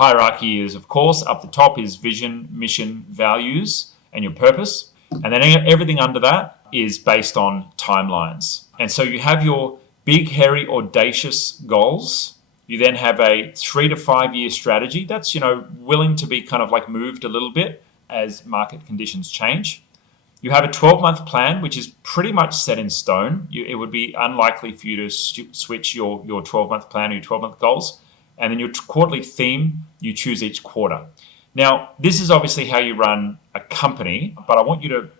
hierarchy is, of course, up the top is vision, mission, values, and your purpose. And then everything under that is based on timelines. And so you have your big, hairy, audacious goals. You then have a 3 to 5 year strategy that's, willing to be kind of like moved a little bit as market conditions change. You have a 12-month plan, which is pretty much set in stone. It would be unlikely for you to switch your 12-month plan or your 12-month goals. And then your quarterly theme, you choose each quarter. Now, this is obviously how you run a company, but I want you to,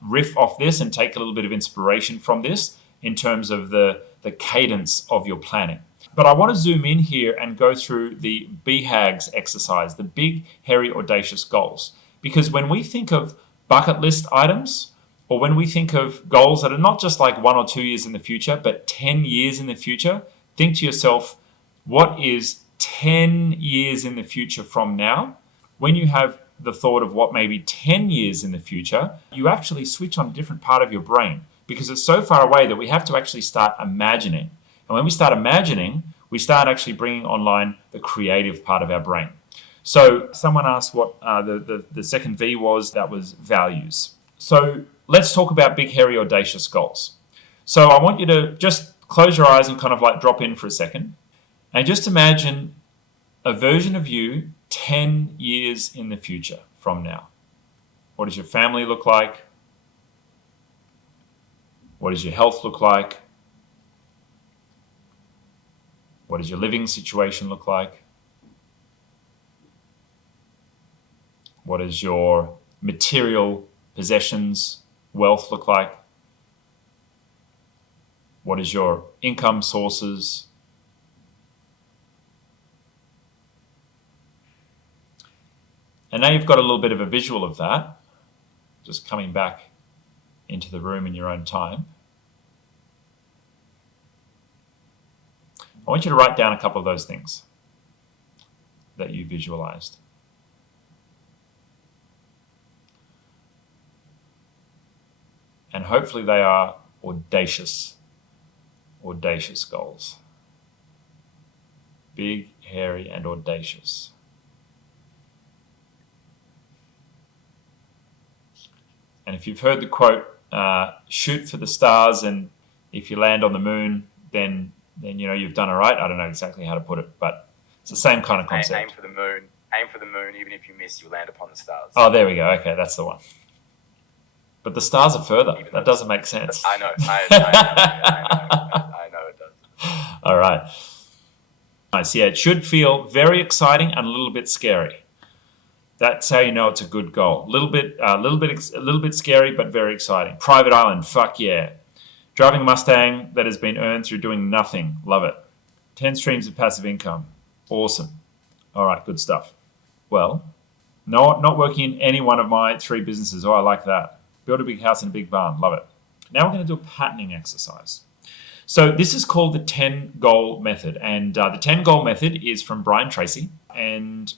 riff off this and take a little bit of inspiration from this in terms of the cadence of your planning. But I want to zoom in here and go through the BHAGs exercise, the big, hairy, audacious goals. Because when we think of bucket list items, or when we think of goals that are not just like 1 or 2 years in the future, but 10 years in the future, think to yourself, what is 10 years in the future from now? When you have the thought of what maybe 10 years in the future, you actually switch on a different part of your brain because it's so far away that we have to actually start imagining. And when we start imagining, we start actually bringing online the creative part of our brain. So someone asked what the second V was. That was values. So let's talk about big, hairy, audacious goals. So I want you to just close your eyes and kind of like drop in for a second. And just imagine a version of you 10 years in the future from now. What does your family look like? What does your health look like? What does your living situation look like? What does your material possessions, wealth look like? What is your income sources? And now you've got a little bit of a visual of that, just coming back into the room in your own time. I want you to write down a couple of those things that you visualized. And hopefully they are audacious goals. Big, hairy, and audacious. And if you've heard the quote, shoot for the stars, and if you land on the moon, then you've done all right. I don't know exactly how to put it, but it's the same kind of concept. Aim for the moon. Aim for the moon. Even if you miss, you land upon the stars. Oh, there we go. Okay, that's the one. But the stars are further. That doesn't make sense. I know. I know it does. All right. Nice. Yeah, it should feel very exciting and a little bit scary. That's how you know it's a good goal. A little bit scary, but very exciting. Private island, fuck yeah. Driving a Mustang that has been earned through doing nothing, love it. 10 streams of passive income, awesome. All right, good stuff. Well, not working in any one of my 3 businesses. Oh, I like that. Build a big house and a big barn, love it. Now we're going to do a patterning exercise. So this is called the 10 goal method, and the 10 goal method is from Brian Tracy, and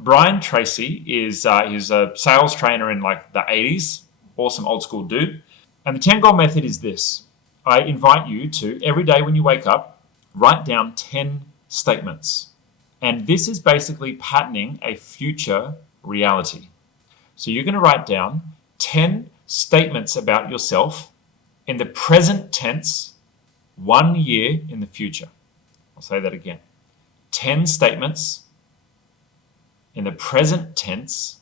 Brian Tracy is he's a sales trainer in like the 80s, awesome old school dude. And the 10 goal method is this. I invite you to, every day when you wake up, write down 10 statements. And this is basically patterning a future reality. So you're going to write down 10 statements about yourself in the present tense, 1 year in the future. I'll say that again. 10 statements in the present tense,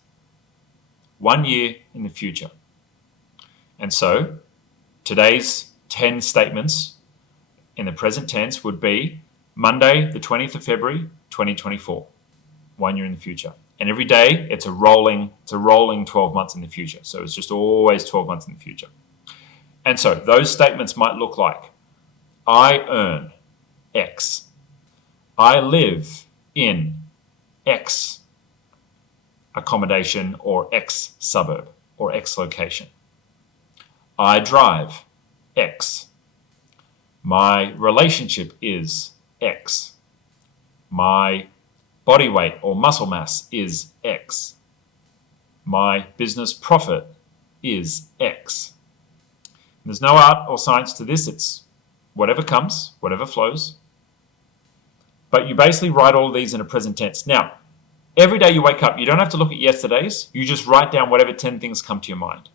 1 year in the future. And so today's 10 statements in the present tense would be Monday, the 20th of February, 2024, 1 year in the future. And every day it's a rolling 12 months in the future. So it's just always 12 months in the future. And so those statements might look like, I earn X. I live in X accommodation or X suburb or X location. I drive X. My relationship is X. My body weight or muscle mass is X. My business profit is X. There's no art or science to this. It's whatever comes, whatever flows. But you basically write all of these in a present tense. Now, every day you wake up, you don't have to look at yesterday's. You just write down whatever 10 things come to your mind.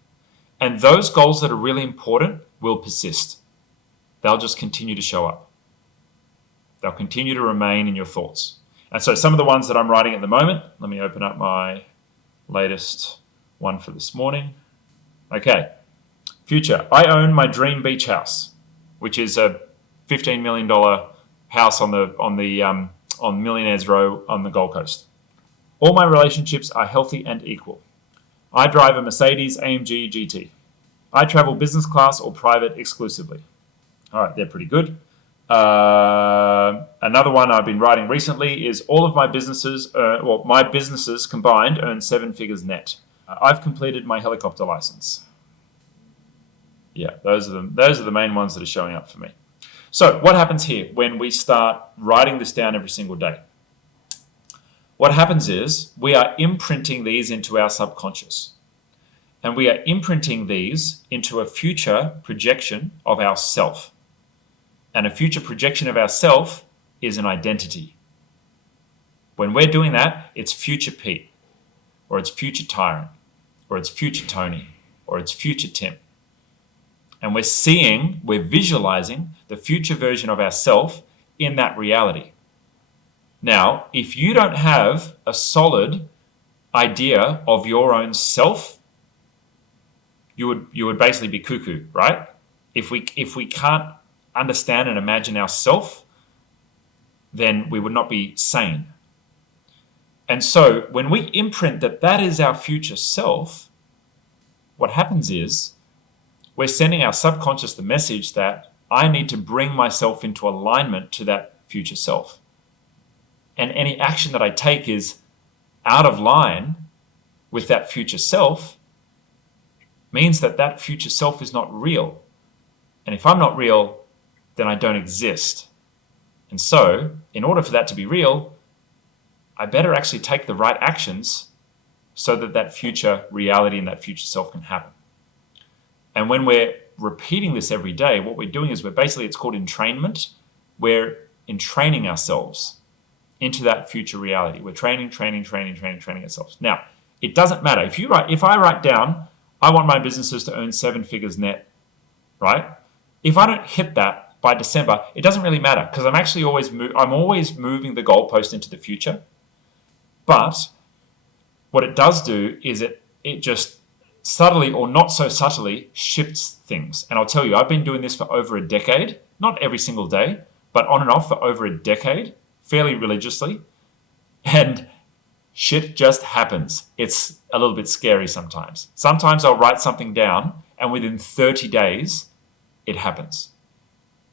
And those goals that are really important will persist. They'll just continue to show up. They'll continue to remain in your thoughts. And so some of the ones that I'm writing at the moment, let me open up my latest one for this morning. Okay. Future. I own my dream beach house, which is a $15 million house on Millionaires Row on the Gold Coast. All my relationships are healthy and equal. I drive a Mercedes AMG GT. I travel business class or private exclusively. All right, they're pretty good. Another one I've been writing recently is all of my businesses, my businesses combined earn 7 figures net. I've completed my helicopter license. Yeah, those are the main ones that are showing up for me. So what happens here when we start writing this down every single day? What happens is we are imprinting these into our subconscious. And we are imprinting these into a future projection of ourself. And a future projection of ourself is an identity. When we're doing that, it's future Pete, or it's future Tyrant, or it's future Tony, or it's future Tim. And we're visualizing the future version of ourself in that reality. Now, if you don't have a solid idea of your own self, you would basically be cuckoo, right? If we can't understand and imagine ourself, then we would not be sane. And so when we imprint that is our future self, what happens is we're sending our subconscious the message that I need to bring myself into alignment to that future self. And any action that I take is out of line with that future self means that future self is not real. And if I'm not real, then I don't exist. And so, in order for that to be real, I better actually take the right actions so that future reality and that future self can happen. And when we're repeating this every day, what we're doing is it's called entrainment. We're entraining ourselves into that future reality. We're training ourselves. Now, it doesn't matter. If I write down, I want my businesses to earn 7 figures net, right? If I don't hit that by December, it doesn't really matter because I'm always moving the goalpost into the future. But what it does do is it just subtly or not so subtly shifts things. And I'll tell you, I've been doing this for over a decade, not every single day, but on and off for over a decade, fairly religiously. And shit just happens. It's a little bit scary sometimes. Sometimes I'll write something down and within 30 days, it happens.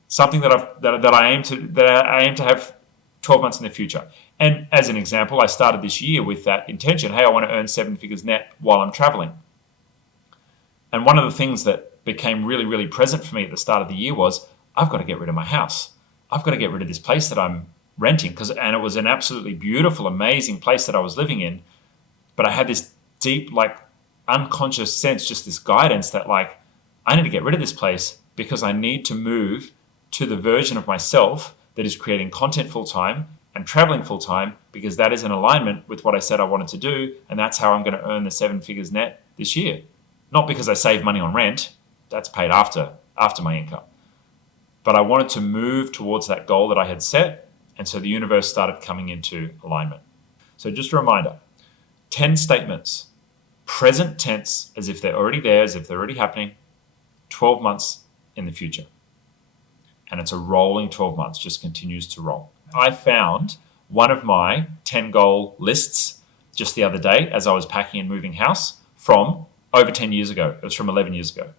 Something that I aim to have 12 months in the future. And as an example, I started this year with that intention. Hey, I want to earn 7 figures net while I'm traveling. And one of the things that became really, really present for me at the start of the year was I've got to get rid of my house. I've got to get rid of this place that I'm renting and it was an absolutely beautiful, amazing place that I was living in. But I had this deep, unconscious sense, just this guidance that I need to get rid of this place because I need to move to the version of myself that is creating content full time and traveling full time because that is in alignment with what I said I wanted to do. And that's how I'm going to earn the 7 figures net this year. Not because I save money on rent. That's paid after my income. But I wanted to move towards that goal that I had set. And so the universe started coming into alignment. So just a reminder, 10 statements, present tense as if they're already there, as if they're already happening, 12 months in the future. And it's a rolling 12 months, just continues to roll. I found one of my 10 goal lists just the other day as I was packing and moving house from over 10 years ago. It was from 11 years ago.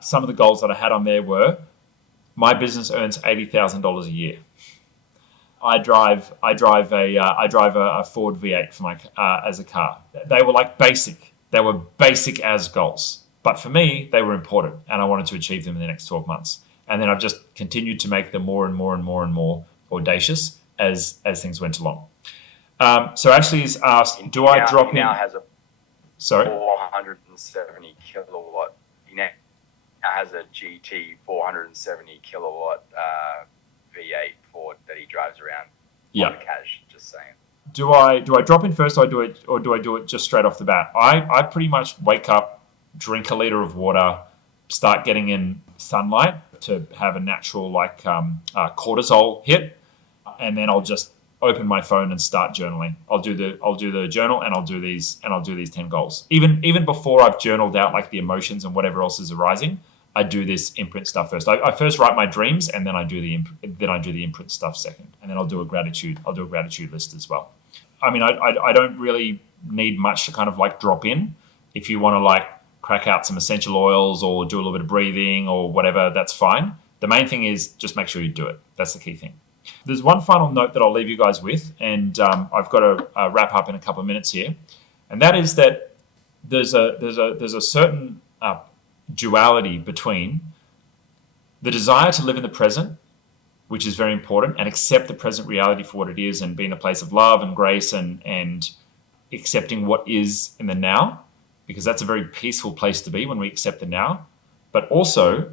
Some of the goals that I had on there were my business earns $80,000 a year. I drive a Ford V8 for as a car. They were basic. They were basic as goals. But for me, they were important and I wanted to achieve them in the next 12 months. And then I've just continued to make them more and more and more and more audacious as things went along. So Ashley has asked, do I drop in? He now has a Sorry? 470 kilowatt. He now has a GT 470 kilowatt V8 Ford that he drives around. Yeah. On the cash, just saying. Do I drop in first, or do I do it just straight off the bat? I pretty much wake up, drink a liter of water, start getting in sunlight to have a natural cortisol hit, and then I'll just open my phone and start journaling. I'll do the journal, and I'll do these 10 goals. Even before I've journaled out like the emotions and whatever else is arising, I do this imprint stuff first. I first write my dreams, and then I do the imprint stuff second, and then I'll do a gratitude list as well. I mean, I don't really need much to kind of like drop in. If you want to like crack out some essential oils or do a little bit of breathing or whatever, that's fine. The main thing is just make sure you do it. That's the key thing. There's one final note that I'll leave you guys with, and I've got to wrap up in a couple of minutes here, and that is that there's a certain duality between the desire to live in the present, which is very important, and accept the present reality for what it is, and be in a place of love and grace and accepting what is in the now, because that's a very peaceful place to be when we accept the now. But also,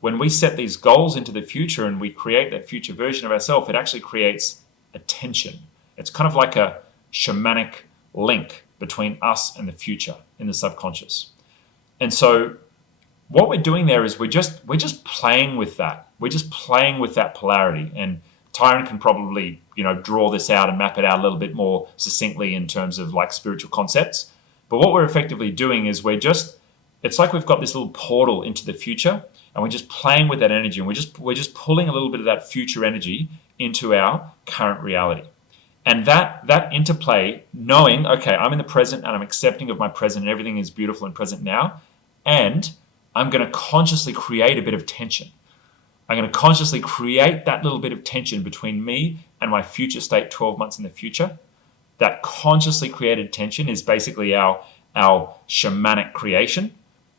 when we set these goals into the future and we create that future version of ourselves, it actually creates a tension. It's kind of like a shamanic link between us and the future in the subconscious. And so what we're doing there is we're just playing with that. We're just playing with that polarity. And Tyron can probably, draw this out and map it out a little bit more succinctly in terms of like spiritual concepts. But what we're effectively doing is it's like we've got this little portal into the future, and we're just playing with that energy, and we're just pulling a little bit of that future energy into our current reality. And that interplay, knowing, okay, I'm in the present and I'm accepting of my present and everything is beautiful and present now, and I'm going to consciously create a bit of tension. I'm going to consciously create that little bit of tension between me and my future state 12 months in the future. That consciously created tension is basically our shamanic creation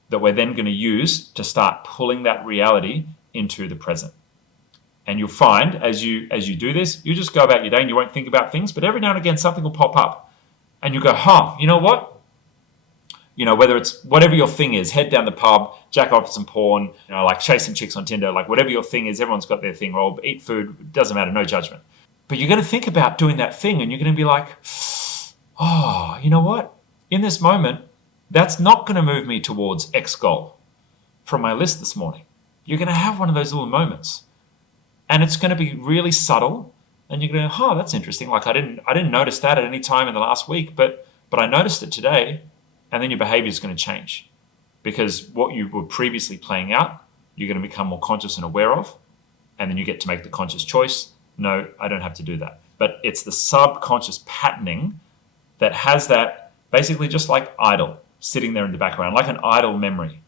that we're then going to use to start pulling that reality into the present. And you'll find as you do this, you just go about your day and you won't think about things, but every now and again something will pop up and you go, you know what? Whether it's whatever your thing is, head down the pub, jack off some porn, like chase some chicks on Tinder, like whatever your thing is, everyone's got their thing, or eat food, doesn't matter, no judgment. But you're going to think about doing that thing and you're going to be like, you know what? In this moment, that's not going to move me towards X goal from my list this morning. You're going to have one of those little moments. And it's going to be really subtle. And you're going to go, that's interesting. Like I didn't notice that at any time in the last week, but I noticed it today. And then your behavior is going to change, because what you were previously playing out, you're going to become more conscious and aware of. And then you get to make the conscious choice. No, I don't have to do that. But it's the subconscious patterning that has that basically just like idle sitting there in the background, like an idle memory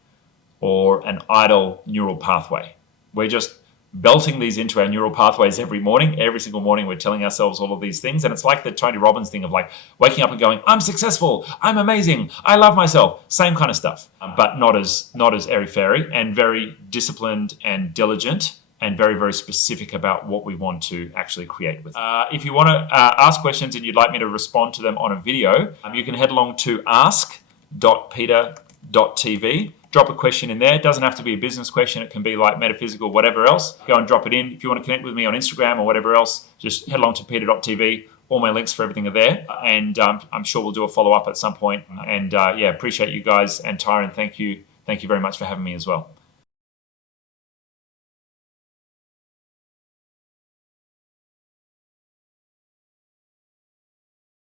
or an idle neural pathway. We're just belting these into our neural pathways every morning. Every single morning we're telling ourselves all of these things. And it's like the Tony Robbins thing of like waking up and going, I'm successful, I'm amazing, I love myself. Same kind of stuff, but not as airy-fairy, and very disciplined and diligent and very, very specific about what we want to actually create with. If you want to ask questions and you'd like me to respond to them on a video, you can head along to ask.peter.tv. Drop a question in there. It doesn't have to be a business question. It can be like metaphysical, whatever else. Go and drop it in. If you want to connect with me on Instagram or whatever else, just head along to peter.tv. All my links for everything are there. And I'm sure we'll do a follow-up at some point. And appreciate you guys. And Tyron, thank you very much for having me as well.